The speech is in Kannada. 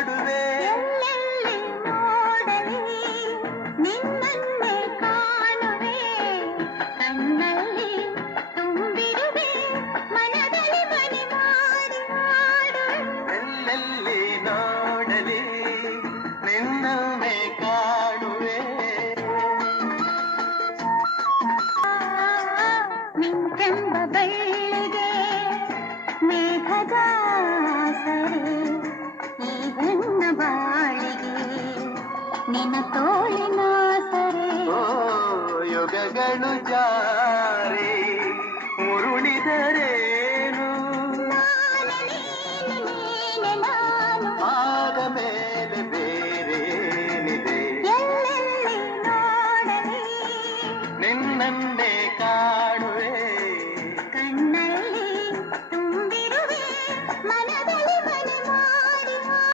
ಎಲ್ಲೆಲ್ಲಿ ನೋಡಲಿ ನಿನ್ನನ್ನೇ ಕಾಣುವೆ ಕಣ್ಣಲ್ಲಿ ತುಂಬಿರುವೆ ಮನದಲ್ಲಿ ಮನೆ ಮಾಡಿ ಎಲ್ಲೆಲ್ಲಿ ನೋಡಲಿ ನಿನ್ನನ್ನೇ ಕಾಣುವೆ ನಿಂತೆಂಬ ಬೆಳ್ಳಿಗೆ ಮೇಘದ ಸರಿ ಈ ಹೆಣ್ಣ ಬಾಳಿಗೆ ನಿನ್ನ ತೋಳಿನ ಸರಿ ಯುಗಗಳು